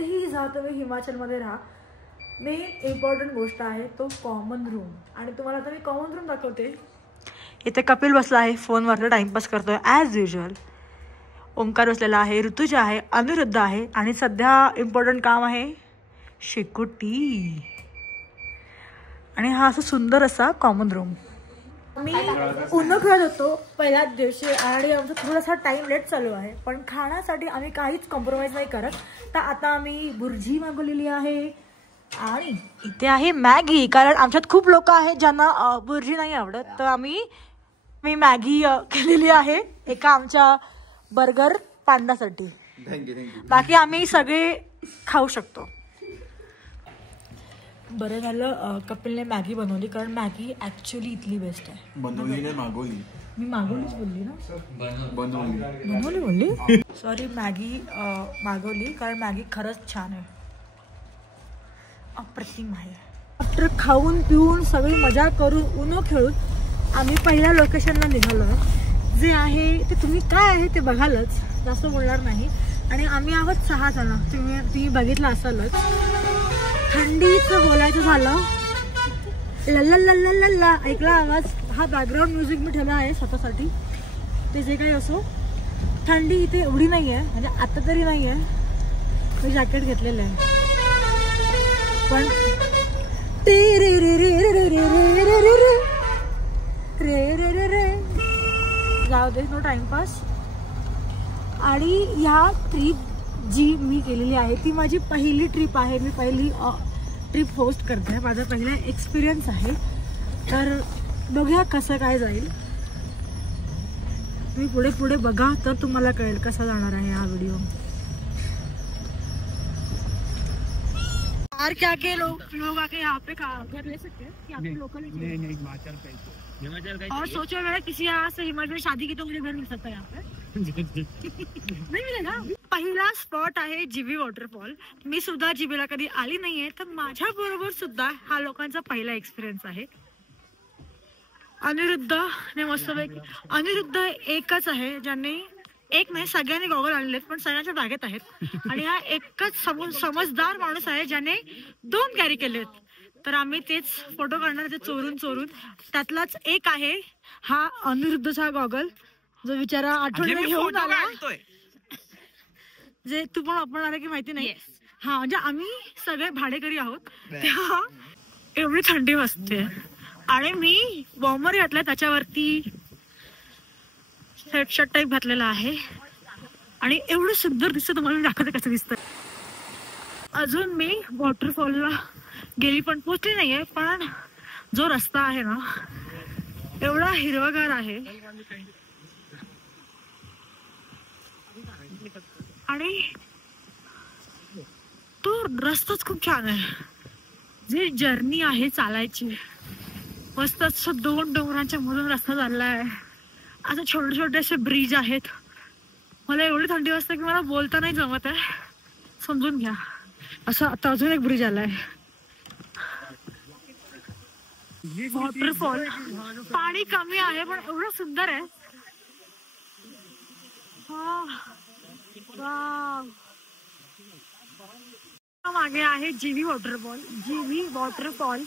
कुठेही जा तुम्ही हिमाचलमध्ये राहा, मेन इम्पॉर्टंट गोष्ट आहे तो कॉमन रूम. आणि तुम्हाला आता मी कॉमन रूम दाखवते. इथे कपिल बसला आहे, फोनवर टाइमपास करतोय ॲज युजल. ओंकार बसलेला आहे, ऋतुजा आहे, अनिरुद्ध आहे आणि सध्या इम्पॉर्टंट काम आहे शेकोटी. आणि हा असा सुंदर असा कॉमन रूम. मी उन्ह खेळत होतो पहिल्याच दिवशी आणि आमचा थोडासा टाइम लेट चालू आहे, पण खाण्यासाठी आम्ही काहीच कॉम्प्रोमाइज नाही करत. तर आता आम्ही बुर्जी मागवलेली आहे आणि इथे आहे मॅगी, कारण आमच्यात खूप लोक आहेत ज्यांना बुर्जी नाही आवडत. तर मी मॅगी केलेली आहे एका आमच्या बर्गर पांडासाठी. बाकी आम्ही सगळे खाऊ शकतो. बरं झालं कपिलने मॅगी बनवली, कारण मॅगी ॲक्च्युली इथली बेस्ट आहे. बनवली नाही, मागवली. मी मागवलीच बोलली ना, बनवली बोलली. सॉरी, मॅगी मागवली कारण मॅगी खरंच छान आहे, अप्रतिम आहे. आफ्टर खाऊन पिऊन सगळी मजा करून उन्ह खेळून आम्ही पहिल्या लोकेशनला निघालो, जे आहे ते तुम्ही काय आहे ते बघालच, जास्त बोलणार नाही. आणि आम्ही आहोत 6 जण, तुम्ही बघितलं असालच. थंडीचं बोलायचं झालं, लल्ला लल्ला लल्ला ऐकला आवाज. हा बॅकग्राऊंड म्युझिक मी ठेवला आहे स्वतःसाठी. ते जे काही असो, थंडी इथे एवढी नाही आहे, म्हणजे आता तरी नाही आहे. मी जॅकेट घेतलेलं आहे, पण रे रे रे रे रे रे रे रे रे रे रे रे जाऊ दे, नो टाइमपास. आणि ह्या ट्रिप जी मी केलेली आहे ती माझी पहिली ट्रिप आहे. मी पहिली ट्रिप होस्ट करते, माझा पहिला एक्सपिरियन्स आहे. तर बघूया कसं काय जाईल. तुम्ही पुढे पुढे बघा तर तुम्हाला कळेल कसा जाणार आहे हा व्हिडिओ. और क्या के लोग आके यहाँ पे घर ले सकते हैं कि आपको लोकल नहीं हिमाचल का. और सोचो मैंने किसी यहाँ से हिमाचल में शादी की तो मुझे घर मिल सकता है यहाँ पे. नहीं मिलेगा. पहिला स्पॉट आहे जीबी वॉटरफॉल. मी सुद्धा जीबीला कधी आली नाहीये, तर माझ्या बरोबर सुद्धा हा लोकांचा पहिला एक्सपिरियन्स आहे. अनिरुद्ध एकच आहे ज्यांनी, एक नाही सगळ्यांनी गॉगल आणले, पण सगळ्यांच्या बॅगेत आहेत. आणि हा एकच समजदार माणूस आहे ज्याने 2 कॅरी केलेत. तर आम्ही तेच फोटो काढणार ते चोरून. त्यातलाच एक आहे हा अनिरुद्धचा गॉगल, जो बिचारा आठवणी घेऊन आला. जे तू पण वापरणार आहे की माहिती नाही. हा, म्हणजे आम्ही सगळे भाडेकरी आहोत. तेव्हा एवढी थंडी वाजते आणि मी वॉर्मर घातलाय, त्याच्यावरती शर्ट टाईप घातलेला आहे. आणि एवढं सुंदर दिसतं, तुम्हाला मी दाखवते कसं दिसतं. अजून मी वॉटरफॉलला गेली पण पोहोचली नाहीये, पण जो रस्ता आहे ना एवढा हिरवागार आहे आणि तो रस्ताच खूप छान आहे. जी जर्नी आहे चालायची, मस्त 2 डोंगरांच्या मधून रस्ता चाललाय. असं छोटे छोटे असे ब्रिज आहेत. मला एवढी थंडी वाजते की मला बोलता नाही जमत आहे, समजून घ्या. असं आता अजून एक ब्रिज आलाय. वॉटरफॉल, पाणी कमी आहे पण एवढं सुंदर आहे. मागे आहे जीवी वॉटरफॉल.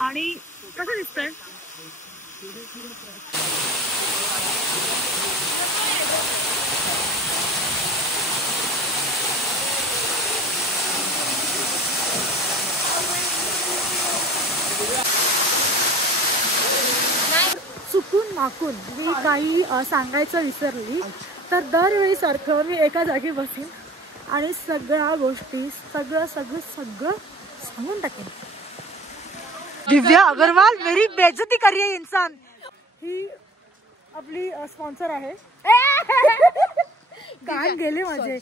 आणि कसं दिसतंय, चुकून माकून मी काही सांगायचं विसरली तर दरवेळी सारखं मी एका जागी बसेन आणि सगळ्या गोष्टी सगळं सांगून टाकेन. दिव्या अग्रवाल मेरी बेइज्जती कर रही है इंसान. ही आपली स्पॉन्सर आहे. कान गेले माझे.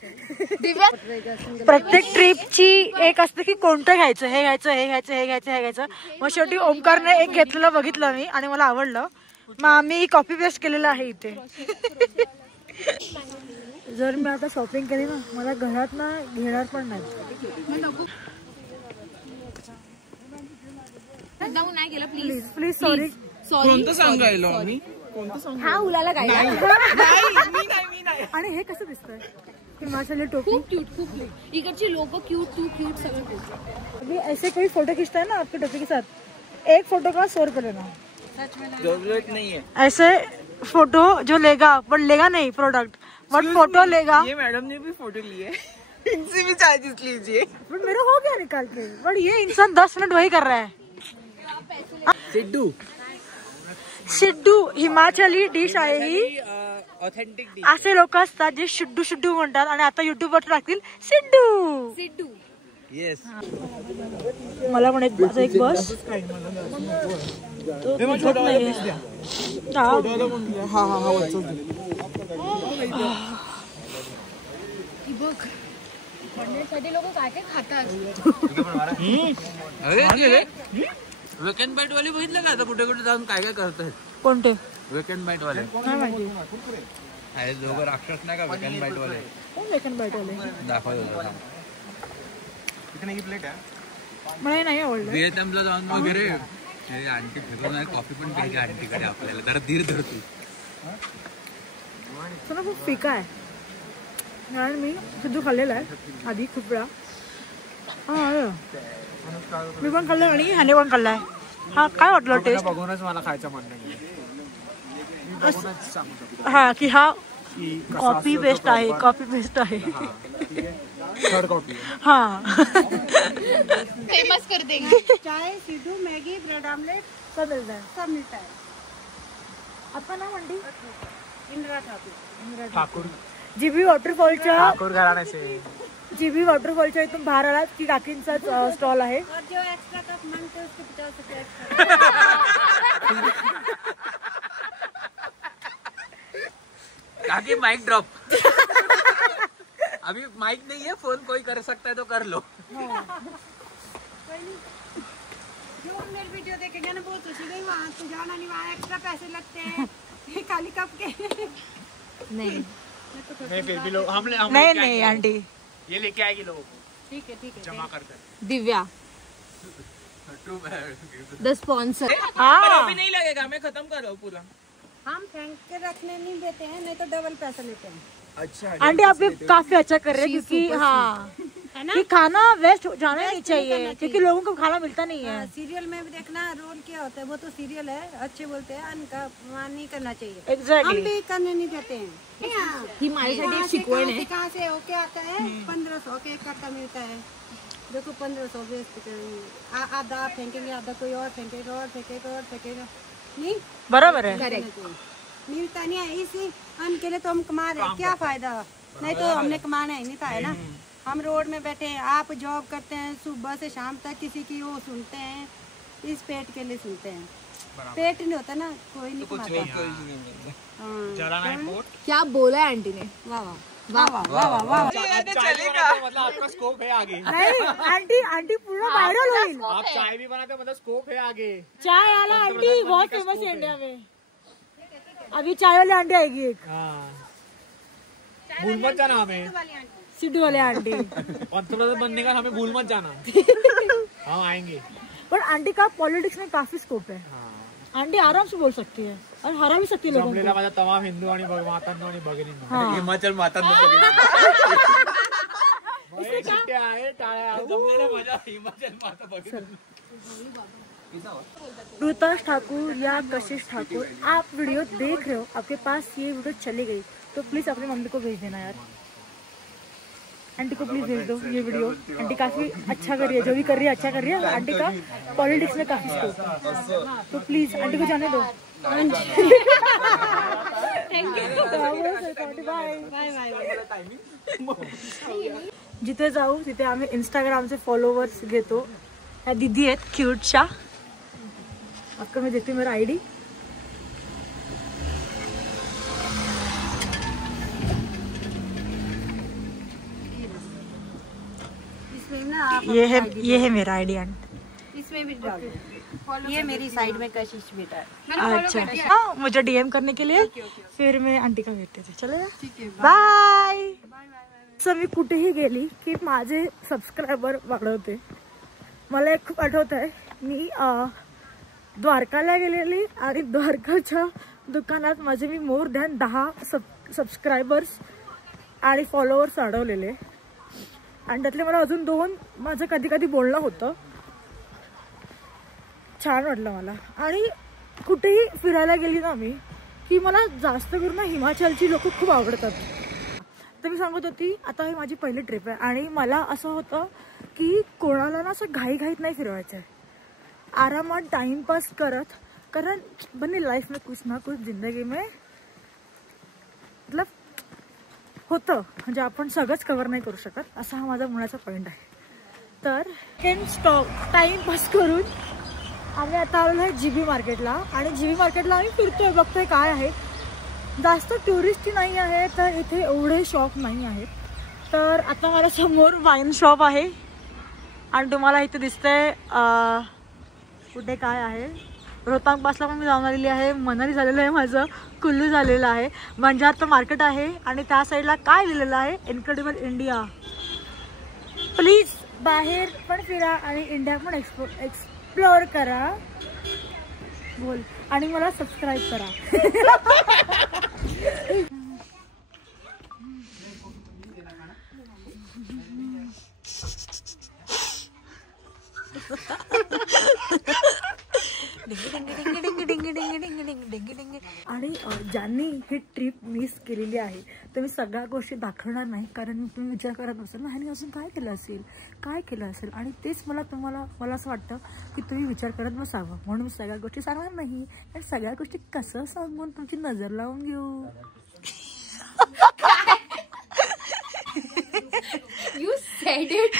प्रत्येक ट्रिपची एक असते की कोणतं घ्यायचं, हे घ्यायचं. मग शेवटी ओमकारने एक घेतलेलं बघितलं मी आणि मला आवडलं, मग आम्ही कॉपी पेस्ट केलेलं आहे इथे. जर मी आता शॉपिंग केली ना, मला घरात ना घेणार पण नाही. Please sorry. कोणतं सांगायलो आम्ही, हा उलाला काय. आणि हे कसं दिसतंय, हिमाचली टोपी. खूप क्यूट. इकडचे लोक क्यूट सगळं क्यूट. अभी ऐसे कोई फोटो खींचता है ना आपके टोपी के साथ, एक फोटो का 100 रुपये लेना. जरूरत नहीं है. ऐसे फोटो जो लेगा बट लेगा नहीं प्रोडक्ट, बट फोटो लेगा. ये मैडम ने भी फोटो ली है. इनसे भी चार्जेस लीजिए. बट मेरा हो गया निकाल के. बट ये इंसान 10 मिनट वही कर रहा है. सिड्डू हिमाचली डिश आहे ही. Authentic dish. असे लोक असतात जे शुड्डू म्हणतात आणि आता युट्यूब वर टाकतील सिड्डू. येस. मला पण एक बस लोक काय खातात. वेकेंड बाईट वाले बघितलं का आता कुठे कुठे जाऊन काय करतात. कोणते वेकेंड बाईट वाले नाही माहिती. आहे दोघं राक्षस नाही का वेकेंड बाईट वाले. कोण वेकन बाईट वाले दाखवत होता. कितने की प्लेट आहे. मला नाही आवडलं. व्हिएतनाम ला जाऊन वगैरे आंटी फिरून आहे. कॉफी पण प्यायची आंटीकडे आपल्याला. जरा धीर धरतो. तो खूप फिका आहे. कारण मी सिद्धू खाल्लेला आहे आधी खूप वेळा. मी पण खाल्लं आणि ह्याने पण खाल्लाय. हा काय वाटलं टेस्ट. बघूनच मला खायचं म्हणणं. हा की हा कॉफी बेस्ट आहे. हाँ फेमस कर देंगे. चाय सिद्धू मैगी ब्रेड ऑमलेट सब मिलता है. आपका नाम आंटी. इंदिरा ठाकूर. जीबी वॉटरफॉलच्या इथून बाहेर आलात की काकींचाच स्टॉल आहे. जो एक्स्ट्रा कप मांगते उसके 50 रुपये एक्स्ट्रा. काकी माइक ड्रॉप. अभी माइक नहीं है. फोन कोई कर सकता है तो कर लो. जो मेरे वीडियो देखेंगे ना बहुत खुशी गई. वहाँ तो जाना नहीं, वहाँ एक्स्ट्रा पैसे लगते हैं. खाली कप के नहीं फिर भी लोग हम नहीं आंटी ये लेके आएगी लोगों को. ठीक है जमा कर. दिव्या द स्पॉन्सर. हाँ नहीं लगेगा. मैं खत्म कर रहा हूँ पूरा. हम फेंक के रखने नहीं देते हैं, नहीं तो डबल पैसा लेते हैं. अच्छा. आंटी आप भी काफी अच्छा कर रहे हैं क्योंकि हाँ है ना. कि खाना वेस्ट जाना नहीं चाहिए क्योंकि लोगों को खाना मिलता नहीं है. सीरियल में भी देखना रोल क्या होता है. वो तो सीरियल है, अच्छे बोलते हैं. उनका नहीं करना चाहिए. एक्झॅक्टली. हम भी करने नहीं देते हैं. ही माझ्यासाठी एक शिकवण आहे. कहाँ से होके आता है. 1500 के एक कट्टा मिलता है. देखो 1500 वेस्ट आधा फेंकेंगे, आधा कोई और फेंकेगा और फेंकेगा. नहीं बरोबर है. मिलता नहीं है. इसी अन्न के लिए तो हम कमा रहे हैं. क्या फायदा. नहीं तो हमने कमाना ही नहीं था, है ना. हम रोड में बैठे हैं, आप जॉब करते हैं सुबह से शाम तक. किसी की वो सुनते हैं, इस पेट के लिए सुनते हैं. पेट नहीं होता ना कोई नहीं कमाता. क्या बोला है आंटी ने. वाह वाह. चलेगा. मतलब आपका स्कोप है आगे. नहीं आंटी पूरा वायरल होईल. आप चाय भी बनाते मतलब स्कोप है आगे. चाय वाला आंटी बहुत फेमस है इंडिया में. अभी चाय वाली आंटी आएगी एक. भूल मत जाना हमें. सिद्धू वाले आंटी. पंतप्रधान बनने का हमें भूल मत जाना. हम आएंगे. पर आंटी का पॉलिटिक्स में काफी स्कोप है. आंटी आराम से बोल सकती है और हरा भी सकती है लोगों को. माझ्या तमाम हिंदू आणि मातांनो आणि भगिनींनो. हाँ. हिमाचल मातांनो हिमाचल माता भगिनी. ऋताश ठाकुर या कशिश ठाकुर, आप वीडियो देख रहे हो, आपके पास ये वीडियो चली गई तो प्लीज अपनी मम्मी को भेज देना यार. आंटी को प्लीज भेज दो ये वीडियो. आंटी काफी अच्छा कर रही है, जो भी कर रही है अच्छा कर रही है. आंटी का पॉलिटिक्स में काफी स्कोप है तो प्लीज आंटी को जाने दो. जिथे जाऊ तिथे आम्ही इंस्टाग्रामचे फॉलोवर्स घेतो. ह्या दीदी आहेत क्यूटशा. आपको मैं देती हूँ मेरा आईडी. इसमें ना आप ये है मेरा आईडी आंटी. इसमें भी डाल दो. ये मेरी साइड में कशिश बेटा है. अच्छा हाँ मुझे डीएम करने के लिए. फिर मैं आंटी का भेटते थे. चलेगा. बाय. सर मी कुठेही गेली की माझे सबस्क्रायबर वाढवते. मला एक खूप आठवत आहे मी द्वारकाला गेलेली आणि द्वारकाच्या दुकानात माझे मी मोर दॅन 10 सबस्क्रायबर्स आणि फॉलोअर्स वाढवलेले आणि त्यातले मला अजून 2 माझं कधी कधी बोलणं होतं. छान वाटलं मला. आणि कुठेही फिरायला गेली ना मी की मला जास्त करून हिमाचलची लोक खूप आवडतात. तर मी सांगत होती आता ही माझी पहिली ट्रिप आहे आणि मला असं होतं की कोणाला ना असं घाईघाईत नाही फिरवायचं आहे, आरामात टाइमपास करत, कारण बने लाइफ में कुछ ना कुछ जिंदगी में मतलब होतं, म्हणजे आपण सगळंच कव्हर नाही करू शकत, असा हा माझा मुळाचा पॉईंट आहे. तर सेकंड स्टॉप टाइमपास करून आम्ही आता आलेलो आहे GB मार्केटला आणि GB मार्केटला आम्ही फिरतोय, बघतोय काय आहे. जास्त टुरिस्ट नाही आहे तर इथे एवढे शॉप नाही आहेत. तर आता मला समोर वाईन शॉप आहे आणि तुम्हाला इथे दिसतंय कुठे काय आहे. रोहतांग पासला पण मी जाऊन आलेली आहे, मनाली झालेलं आहे माझं, कुल्लू झालेलं आहे, बंजारा मार्केट आहे आणि त्या साईडला काय लिहिलेलं आहे इनक्रेडिबल इंडिया. प्लीज बाहेर पण फिरा आणि इंडिया पण एक्सप्लोअर करा बोल आणि मला सबस्क्राईब करा. आणि ज्यांनी ही ट्रिप मिस केलेली आहे तर मी सगळ्या गोष्टी दाखवणार नाही, कारण तुम्ही विचार करत असाल ना ह्याने अजून काय केलं असेल आणि तेच मला असं वाटतं की तुम्ही विचार करत बसावं, म्हणून मी सगळ्या गोष्टी सांगणार नाही. आणि सगळ्या गोष्टी कसं सांगून तुमची नजर लावून घेऊ. You said it.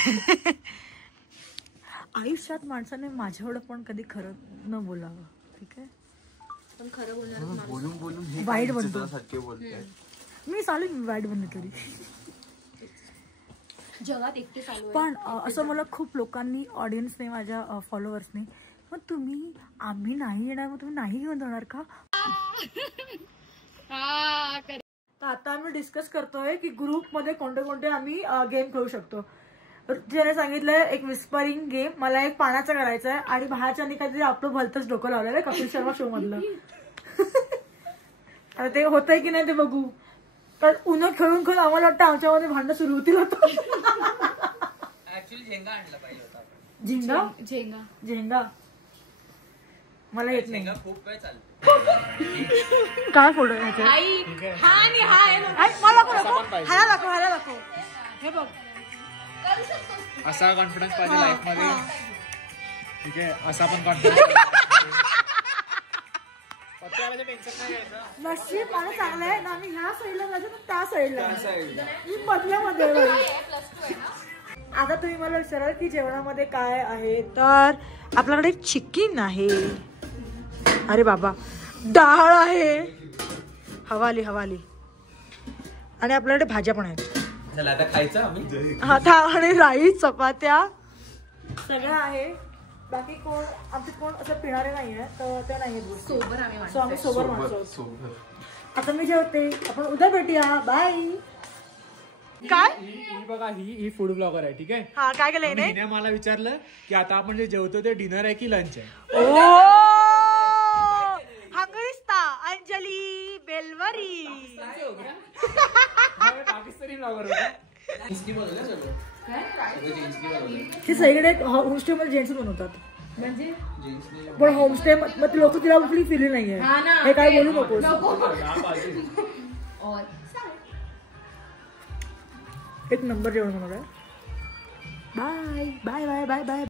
आयुष्यात माणसाने माझ्यावर पण कधी खरं न बोलावं, ठीक आहे. पण खरं बोलणार बोलून हे वाईट बनतो बोलते. मी चालेल वाईट बनले तरी, जगात एकटे चालू आहे. पण असं मला खूप लोकांनी ऑडियन्सने माझ्या फॉलोअर्सने मग तुम्ही आम्ही नाही येणार मग तुम्ही नाही घेऊन जाणार का. तर आता आम्ही डिस्कस करतोय की ग्रुपमध्ये कोणते कोणते आम्ही गेम खेळू शकतो. ज्याने सांगितलंय एक विस्परिंग गेम, मला एक पाण्याचा करायचा आहे आणि बाहेरच्या काहीतरी आपलं भलतंच डोकं लावलेलं आहे कपिल शर्मा शो मधलं. आता ते होतंय की नाही ते बघू. तर उन्हा खेळून खेळून आम्हाला वाटतं आमच्यामध्ये भांडणं सुरू होतील आता. ऍक्च्युअली झेंगा आणला पाहिजे होता. झेंगा मला येत नाही. खूप वेळ चालतो. काय फोटो ह्याला दाखव हे बघ. असा कॉन्फिडन्स पाहिजे लाईफ मध्ये, ठीक आहे. असा पण कॉन्फिडन्स नशीब मला चांगलं आहे ना, मी ह्या साईडला जायचं ना त्या साईडला मी मधल्यामध्ये. आता तुम्ही मला विचाराल की जेवणामध्ये काय आहे, तर आपल्याकडे चिकन आहे, अरे बाबा डाळ आहे, हवाली आणि आपल्याकडे भाज्या पण आहेत. चला आता खायचं आम्ही. हा आणि राईस चपात्या सगळं आहे. बाकी कोण आमच्यात कोण असं पिणारे नाहीये तर ते नाहीये सोबत. आम्ही सोबत माणसं. आता मी जेवते, आपण उद्या भेटूया, बाय. काय ही बघा ही फूड ब्लॉगर आहे, ठीक आहे. हा काय केलं हिने मला विचारलं की आता आपण जे जेवतो ते डिनर आहे की लंच आहे. ओ हंगरिस्ता अंजली बेलवरी पाकिस्तानी ब्लॉगर होता. ते सगळीकडे होमस्टे मध्ये जेंट्स बनवतात, म्हणजे पण होमस्टे मध्ये लोक तिला कुठली फिरली नाहीये, हे काय बोलू नकोस. एक नंबर जेवण बनवलाय. Bye bye bye bye bye.